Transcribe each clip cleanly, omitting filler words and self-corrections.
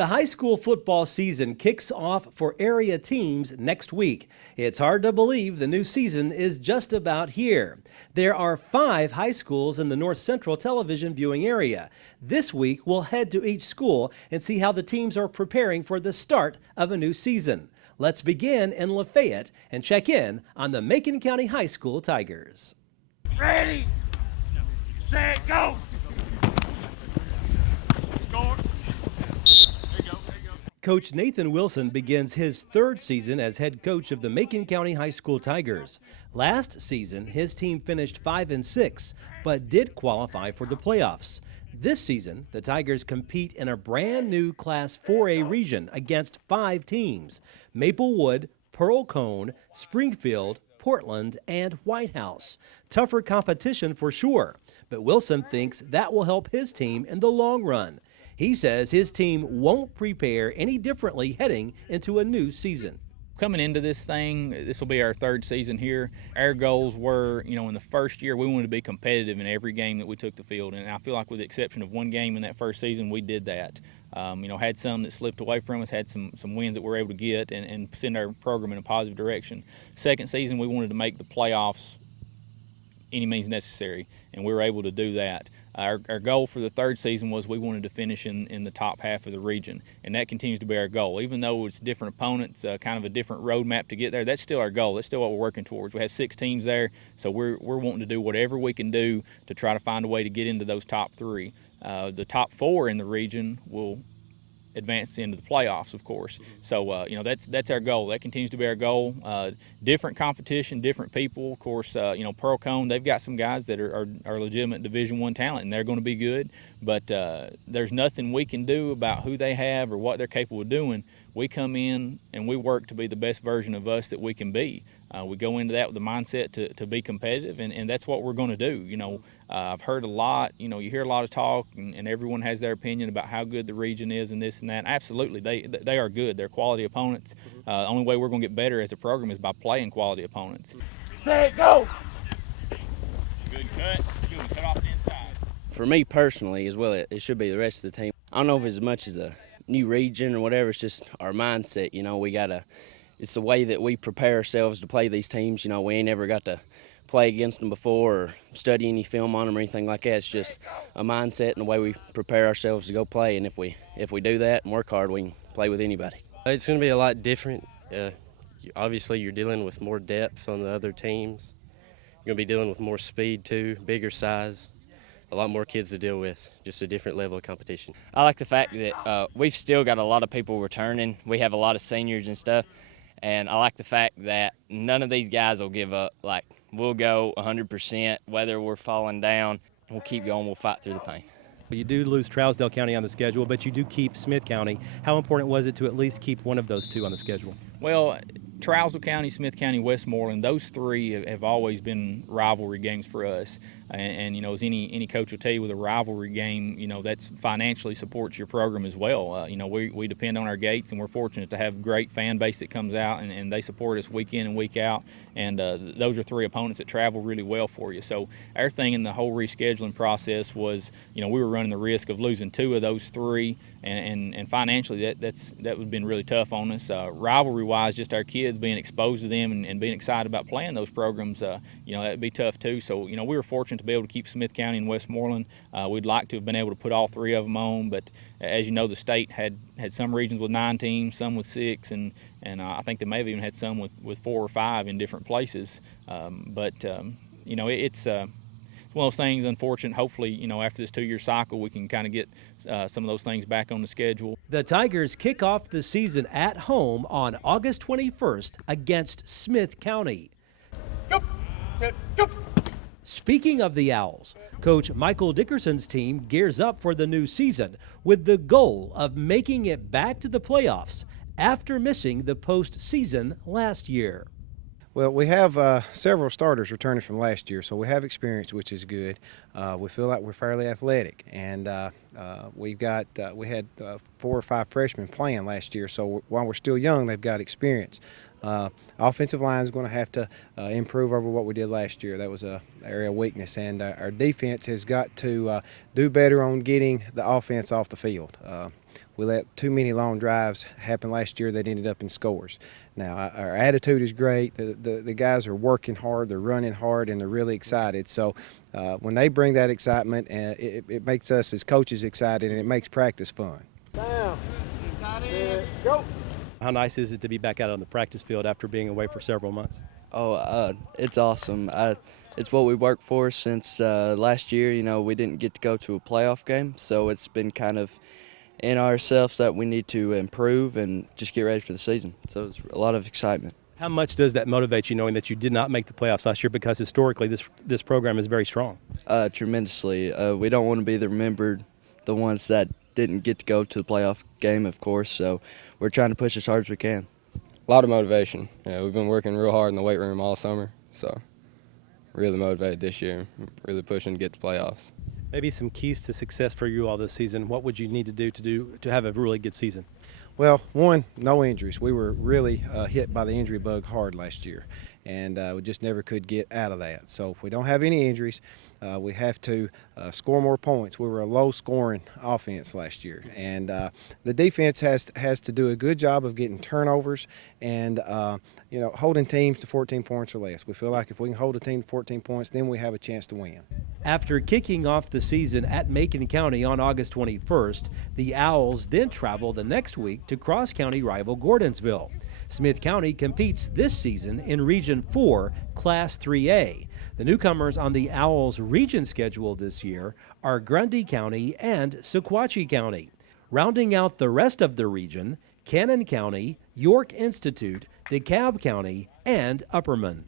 The high school football season kicks off for area teams next week. It's hard to believe the new season is just about here. There are 5 high schools in the North Central television viewing area. This week, we'll head to each school and see how the teams are preparing for the start of a new season. Let's begin in Lafayette and check in on the Macon County High School Tigers. Ready, set, go! Coach Nathan Wilson begins his 3rd season as head coach of the Macon County High School Tigers. Last season, his team finished 5-6, but did qualify for the playoffs. This season, the Tigers compete in a brand new Class 4A region against 5 teams: Maplewood, Pearl Cone, Springfield, Portland, and White House. Tougher competition for sure, but Wilson thinks that will help his team in the long run. He says his team won't prepare any differently heading into a new season. Coming into this thing, this will be our 3rd season here. Our goals were, in the first year, we wanted to be competitive in every game that we took the field. And I feel like with the exception of one game in that first season, we did that. Had some that slipped away from us, had some wins that we were able to get and send our program in a positive direction. Second season, we wanted to make the playoffs any means necessary, and we were able to do that. Our goal for the 3rd season was we wanted to finish in the top half of the region, and that continues to be our goal. Even though it's different opponents, kind of a different roadmap to get there, that's still our goal. That's still what we're working towards. We have 6 teams there, so we're wanting to do whatever we can do to try to find a way to get into those top 3. The top 4 in the region will advance into the playoffs, of course. So, that's our goal. That continues to be our goal. Different competition, different people. Of course, Pearl Cone, they've got some guys that are legitimate Division I talent, and they're going to be good. But there's nothing we can do about who they have or what they're capable of doing. We come in and we work to be the best version of us that we can be. We go into that with the mindset to be competitive, and that's what we're going to do. I've heard a lot, you hear a lot of talk, and everyone has their opinion about how good the region is and this and that. Absolutely, they are good. They're quality opponents. The only way we're going to get better as a program is by playing quality opponents. Set, go! Good cut. Good cut off the inside. For me personally, as well, it should be the rest of the team. I don't know if it's as much as a new region or whatever. It's just our mindset. It's the way that we prepare ourselves to play these teams. We ain't ever got to play against them before or study any film on them or anything like that. It's just a mindset and the way we prepare ourselves to go play. And if we do that and work hard, we can play with anybody. It's going to be a lot different. Obviously, you're dealing with more depth on the other teams. You're going to be dealing with more speed too, bigger size, a lot more kids to deal with, just a different level of competition. I like the fact that we've still got a lot of people returning. We have a lot of seniors and stuff. And I like the fact that none of these guys will give up. Like, we'll go 100%, whether we're falling down. We'll keep going. We'll fight through the pain. You do lose Trousdale County on the schedule, but you do keep Smith County. How important was it to at least keep one of those 2 on the schedule? Well, Trousdale County, Smith County, Westmoreland, those 3 have always been rivalry games for us. And as any coach will tell you, with a rivalry game, that's financially supports your program as well. We depend on our gates, and we're fortunate to have a great fan base that comes out, and they support us week in and week out. And those are 3 opponents that travel really well for you. So our thing in the whole rescheduling process was, we were running the risk of losing 2 of those 3, and financially that would have been really tough on us. Rivalry-wise, just our kids being exposed to them and being excited about playing those programs, that would be tough too. So, we were fortunate to be able to keep Smith County and Westmoreland. We'd like to have been able to put all 3 of them on, but as you know, the state had some regions with 9 teams, some with 6, and I think they may have even had some with 4 or 5 in different places. It's one of those things, unfortunate. Hopefully, after this 2-year cycle, we can kind of get some of those things back on the schedule. The Tigers kick off the season at home on August 21st against Smith County. Speaking of the Owls, Coach Michael Dickerson's team gears up for the new season with the goal of making it back to the playoffs after missing the postseason last year. Well, we have several starters returning from last year, so we have experience, which is good. We feel like we're fairly athletic, and we had 4 or 5 freshmen playing last year, so while we're still young, they've got experience. Offensive line is going to have to improve over what we did last year. That was an area of weakness, and our defense has got to do better on getting the offense off the field. We let too many long drives happen last year that ended up in scores. Now, our attitude is great. The guys are working hard, they're running hard, and they're really excited. So when they bring that excitement, it makes us as coaches excited, and it makes practice fun. Down. Go. How nice is it to be back out on the practice field after being away for several months? Oh, it's awesome. It's what we worked for since last year. You know, we didn't get to go to a playoff game, so it's been kind of in ourselves that we need to improve and just get ready for the season. So it's a lot of excitement. How much does that motivate you, knowing that you did not make the playoffs last year, because historically this program is very strong? Tremendously. We don't want to be the ones that didn't get to go to the playoff game, of course, so we're trying to push as hard as we can. A lot of motivation. Yeah, we've been working real hard in the weight room all summer, so really motivated this year, really pushing to get to playoffs. Maybe some keys to success for you all this season. What would you need to do to have a really good season? Well, one, no injuries. We were really hit by the injury bug hard last year, and we just never could get out of that. So if we don't have any injuries, we have to score more points. We were a low-scoring offense last year, and the defense has to do a good job of getting turnovers and holding teams to 14 points or less. We feel like if we can hold a team to 14 points, then we have a chance to win. After kicking off the season at Macon County on August 21st, the Owls then travel the next week to cross-county rival Gordonsville. Smith County competes this season in Region 4, Class 3A. The newcomers on the Owls region schedule this year are Grundy County and Sequatchie County. Rounding out the rest of the region, Cannon County, York Institute, DeKalb County, and Upperman.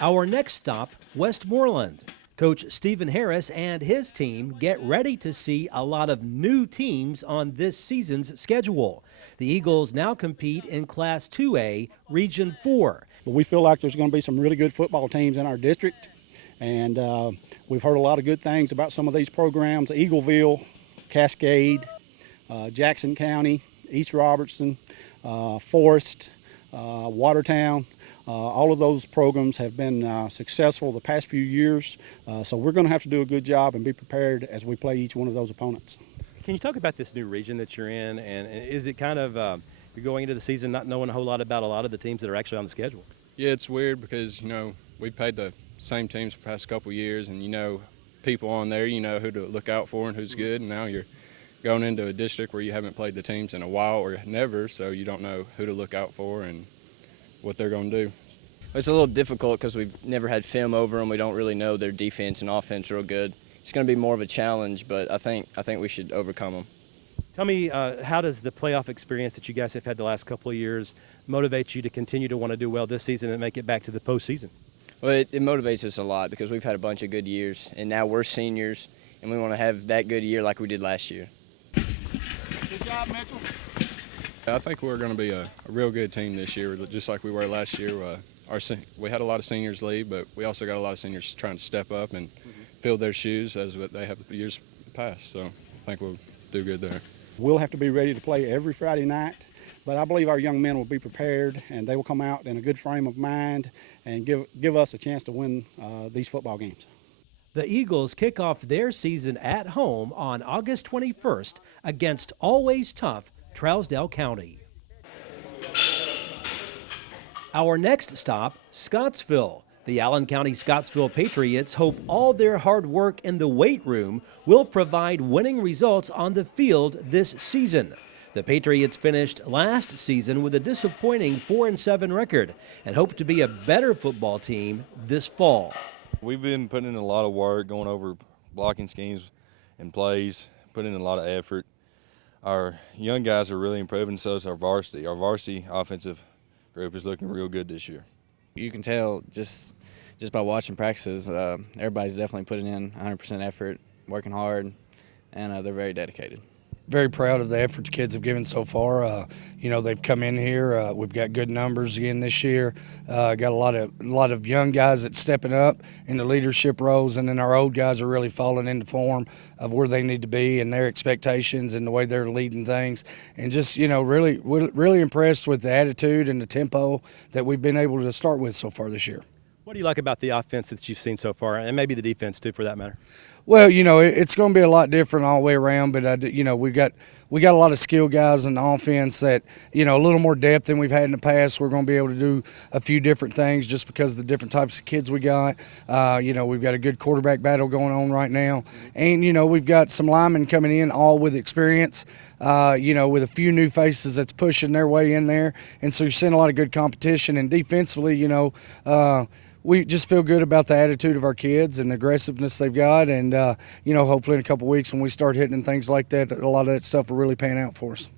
Our next stop, Westmoreland. Coach Stephen Harris and his team get ready to see a lot of new teams on this season's schedule. The Eagles now compete in Class 2A, Region 4. We feel like there's going to be some really good football teams in our district, and we've heard a lot of good things about some of these programs: Eagleville, Cascade, Jackson County, East Robertson, Forest, Watertown. All of those programs have been successful the past few years, so we're going to have to do a good job and be prepared as we play each one of those opponents. Can you talk about this new region that you're in, and is it kind of you're going into the season not knowing a whole lot about a lot of the teams that are actually on the schedule? Yeah, it's weird because, we played the same teams for the past couple of years, and people on there, who to look out for and who's good, and now you're going into a district where you haven't played the teams in a while or never, so you don't know who to look out for and what they're going to do. It's a little difficult because we've never had film over them. We don't really know their defense and offense real good. It's going to be more of a challenge, but I think we should overcome them. Tell me, how does the playoff experience that you guys have had the last couple of years motivate you to continue to want to do well this season and make it back to the postseason? Well, it motivates us a lot because we've had a bunch of good years, and now we're seniors, and we want to have that good year like we did last year. Good job, Mitchell. I think we're going to be a real good team this year, just like we were last year. We had a lot of seniors leave, but we also got a lot of seniors trying to step up and fill their shoes as they have years past. So I think we'll do good there. We'll have to be ready to play every Friday night, but I believe our young men will be prepared, and they will come out in a good frame of mind and give us a chance to win these football games. The Eagles kick off their season at home on August 21st against always tough Trousdale County. Our next stop, Scottsville. The Allen County Scottsville Patriots hope all their hard work in the weight room will provide winning results on the field this season. The Patriots finished last season with a disappointing 4-7 record and hope to be a better football team this fall. We've been putting in a lot of work, going over blocking schemes and plays, putting in a lot of effort. Our young guys are really improving, so is our varsity. Our varsity offensive group is looking real good this year. You can tell just by watching practices, everybody's definitely putting in 100% effort, working hard, and they're very dedicated. Very proud of the effort the kids have given so far. They've come in here. We've got good numbers again this year. Got a lot of young guys that's stepping up in the leadership roles, and then our old guys are really falling into form of where they need to be and their expectations and the way they're leading things. And just really impressed with the attitude and the tempo that we've been able to start with so far this year. What do you like about the offense that you've seen so far, and maybe the defense too, for that matter? Well, it's going to be a lot different all the way around, but we got a lot of skilled guys in the offense that, a little more depth than we've had in the past. We're going to be able to do a few different things just because of the different types of kids we got. We've got a good quarterback battle going on right now, and we've got some linemen coming in, all with experience. With a few new faces that's pushing their way in there, and so you're seeing a lot of good competition. And defensively, we just feel good about the attitude of our kids and the aggressiveness they've got. And, hopefully in a couple of weeks when we start hitting and things like that, a lot of that stuff will really pan out for us.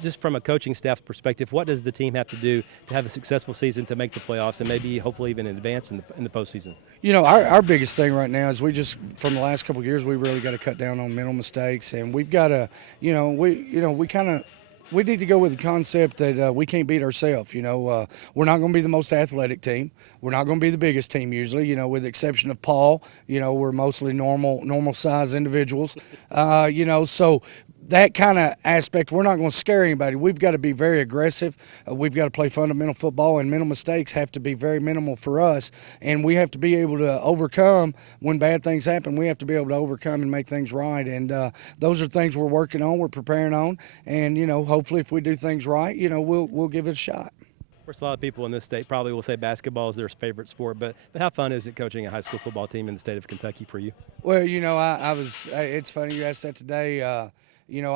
Just from a coaching staff perspective, what does the team have to do to have a successful season to make the playoffs and maybe hopefully even advance in the postseason? Our biggest thing right now is from the last couple of years, we really got to cut down on mental mistakes. And we've got to, we need to go with the concept that we can't beat ourselves. We're not going to be the most athletic team. We're not going to be the biggest team usually, with the exception of Paul. We're mostly normal size individuals. So that kind of aspect, we're not going to scare anybody. We've got to be very aggressive. We've got to play fundamental football, and mental mistakes have to be very minimal for us. And we have to be able to overcome when bad things happen. We have to be able to overcome and make things right. And those are things we're working on, we're preparing on. And, hopefully if we do things right, we'll give it a shot. Of course, a lot of people in this state probably will say basketball is their favorite sport, but how fun is it coaching a high school football team in the state of Kentucky for you? Well, it's funny you asked that today. I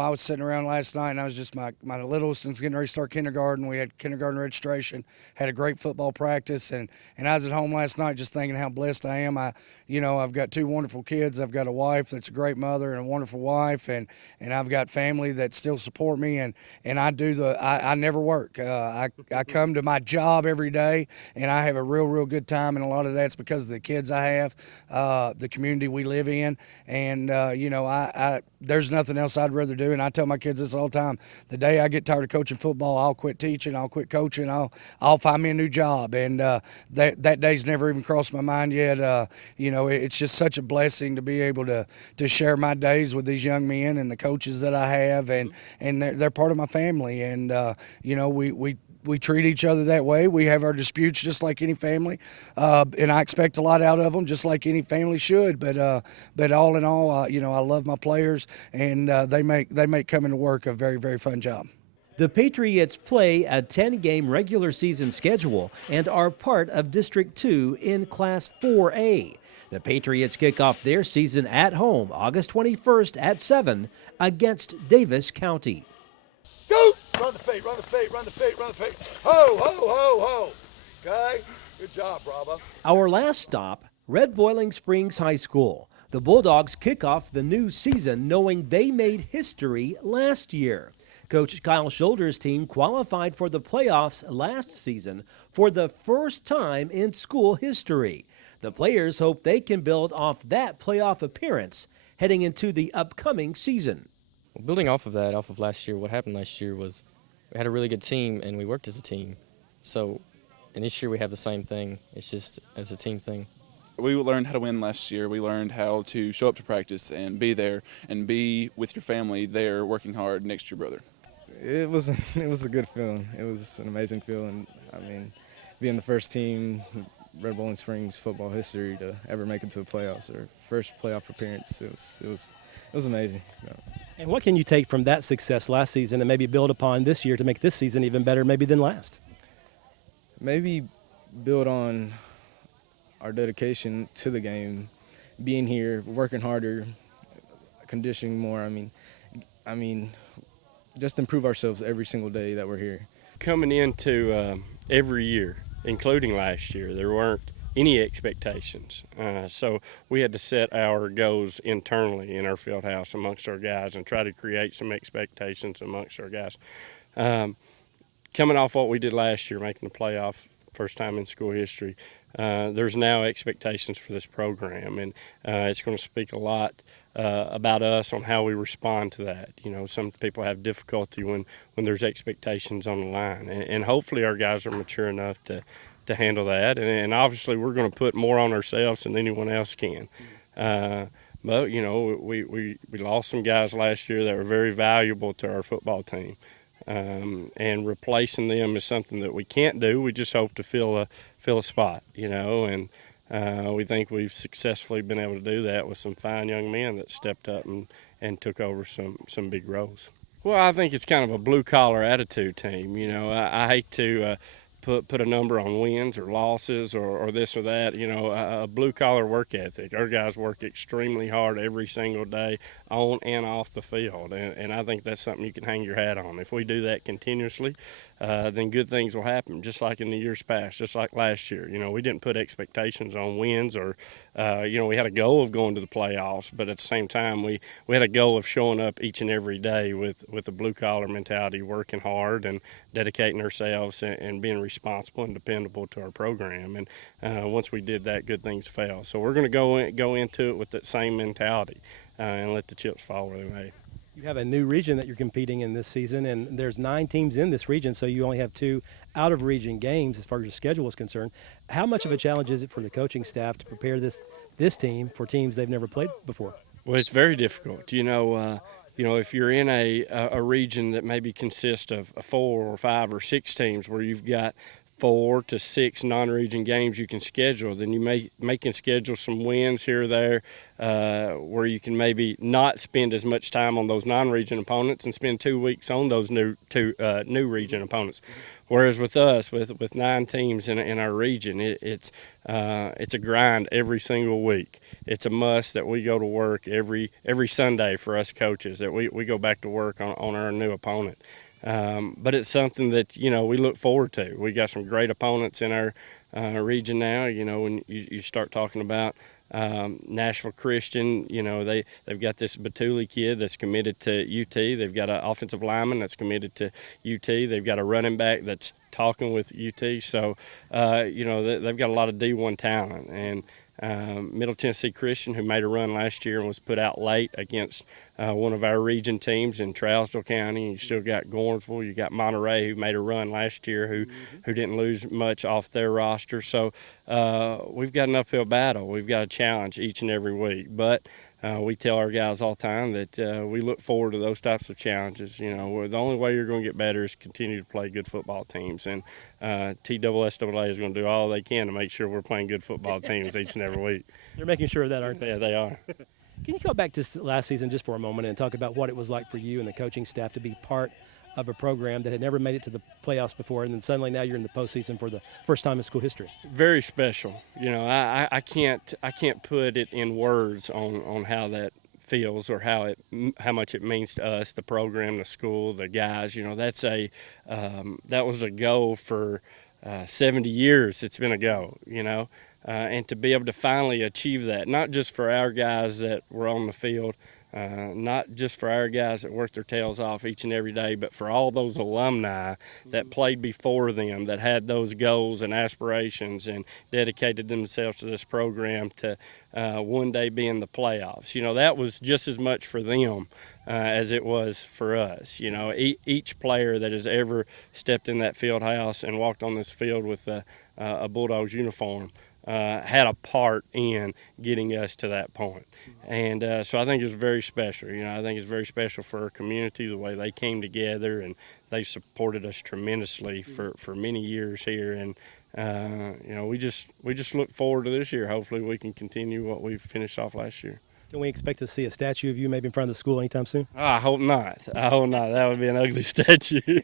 was sitting around last night, and I was just my littlest one's getting ready to start kindergarten. We had kindergarten registration, had a great football practice, and I was at home last night just thinking how blessed I am. I've got two wonderful kids. I've got a wife that's a great mother and a wonderful wife, and I've got family that still support me, and I never work. I come to my job every day, and I have a real good time, and a lot of that's because of the kids I have, the community we live in, and there's nothing else I'd rather do. And I tell my kids this all the time: the day I get tired of coaching football, I'll quit teaching, I'll quit coaching, I'll find me a new job. And that day's never even crossed my mind yet. It's just such a blessing to be able to share my days with these young men and the coaches that I have, and they're part of my family. And we treat each other that way. We have our disputes just like any family, and I expect a lot out of them, just like any family should. But all in all, I love my players, and they make coming to work a very fun job. The Patriots play a 10-game regular season schedule and are part of District 2 in Class 4A. The Patriots kick off their season at home August 21st at 7 against Davis County. Go! Run the fade, run the fade, run the fade, run the fade. Ho, ho, ho, ho. Okay? Good job, Bravo. Our last stop, Red Boiling Springs High School. The Bulldogs kick off the new season knowing they made history last year. Coach Kyle Shoulder's team qualified for the playoffs last season for the first time in school history. The players hope they can build off that playoff appearance heading into the upcoming season. Well, building off of that, off of last year, what happened last year was we had a really good team and we worked as a team. And this year we have the same thing. It's just as a team thing. We learned how to win last year. We learned how to show up to practice and be there and be with your family there working hard next to your brother. It was a good feeling. It was an amazing feeling. I mean, being the first team, Red Bowling Springs football history, to ever make it to the playoffs, or first playoff appearance, it was amazing. And what can you take from that success last season and maybe build upon this year to make this season even better maybe than last? Maybe build on our dedication to the game, being here, working harder, conditioning more. I mean, just improve ourselves every single day that we're here. Coming into every year, including last year, there weren't any expectations. So we had to set our goals internally in our field house amongst our guys and try to create some expectations amongst our guys. Coming off what we did last year, making the playoff, first time in school history, there's now expectations for this program, and it's going to speak a lot about us on how we respond to that. Some people have difficulty when there's expectations on the line, and hopefully our guys are mature enough to handle that, and obviously we're going to put more on ourselves than anyone else can. But we lost some guys last year that were very valuable to our football team, and replacing them is something that we can't do. We just hope to fill a spot, and We think we've successfully been able to do that with some fine young men that stepped up and took over some big roles. Well, I think it's kind of a blue-collar attitude team. You know, I hate to put a number on wins or losses or this or that. You know, a blue-collar work ethic. Our guys work extremely hard every single day on and off the field, and I think that's something you can hang your hat on. If we do that continuously, then good things will happen, just like in the years past, just like last year. You know, we didn't put expectations on wins or, you know, we had a goal of going to the playoffs, but at the same time, we had a goal of showing up each and every day with a blue-collar mentality, working hard and dedicating ourselves and being responsible and dependable to our program. And once we did that, good things fell. So we're going to go into it with that same mentality and let the chips fall where they may. You have a new region that you're competing in this season, and there's 9 teams in this region, so you only have 2 out-of-region games as far as your schedule is concerned. How much of a challenge is it for the coaching staff to prepare this team for teams they've never played before? Well, it's very difficult. You know, if you're in a region that maybe consists of 4 or 5 or 6 teams where you've got 4 to 6 non-region games you can schedule, then you can schedule some wins here or there where you can maybe not spend as much time on those non-region opponents and spend 2 weeks on those new region opponents. Whereas with us, with 9 teams in our region, it's a grind every single week. It's a must that we go to work every Sunday for us coaches, that we go back to work on our new opponent. But it's something that, you know, we look forward to. We got some great opponents in our region now. You know, when you start talking about Nashville Christian, you know, they've got this Batuli kid that's committed to UT. They've got an offensive lineman that's committed to UT. They've got a running back that's talking with UT. So, you know, they've got a lot of D1 talent. And Middle Tennessee Christian, who made a run last year and was put out late against one of our region teams in Trousdale County. You still got Gornsville. You got Monterey, who made a run last year, who didn't lose much off their roster. So we've got an uphill battle. We've got a challenge each and every week. But we tell our guys all the time that we look forward to those types of challenges. You know, the only way you're going to get better is continue to play good football teams. And TSSAA is going to do all they can to make sure we're playing good football teams each and every week. They're making sure of that, aren't they? Yeah, they are. Can you go back to last season just for a moment and talk about what it was like for you and the coaching staff to be part of a program that had never made it to the playoffs before, and then suddenly now you're in the postseason for the first time in school history? Very special. You know, I can't put it in words on how that feels or how much it means to us, the program, the school, the guys. You know, that was a goal for 70 years. It's been a goal. You know. And to be able to finally achieve that, not just for our guys that were on the field, not just for our guys that worked their tails off each and every day, but for all those alumni that played before them, that had those goals and aspirations and dedicated themselves to this program to one day be in the playoffs. You know, that was just as much for them as it was for us. You know, each player that has ever stepped in that field house and walked on this field with a Bulldogs uniform had a part in getting us to that point. And so I think it's very special. You know, I think it's very special for our community, the way they came together, and they supported us tremendously for many years here. And, you know, we just look forward to this year. Hopefully we can continue what we finished off last year. Can we expect to see a statue of you maybe in front of the school anytime soon? Oh, I hope not. That would be an ugly statue.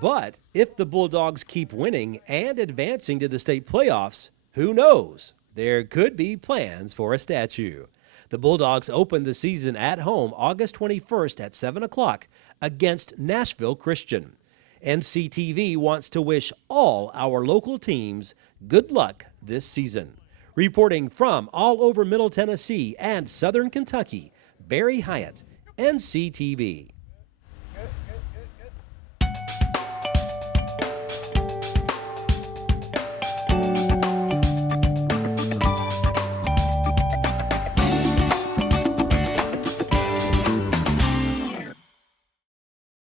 But if the Bulldogs keep winning and advancing to the state playoffs, who knows? There could be plans for a statue. The Bulldogs open the season at home August 21st at 7 o'clock against Nashville Christian. NCTV wants to wish all our local teams good luck this season. Reporting from all over Middle Tennessee and Southern Kentucky, Barry Hyatt, NCTV.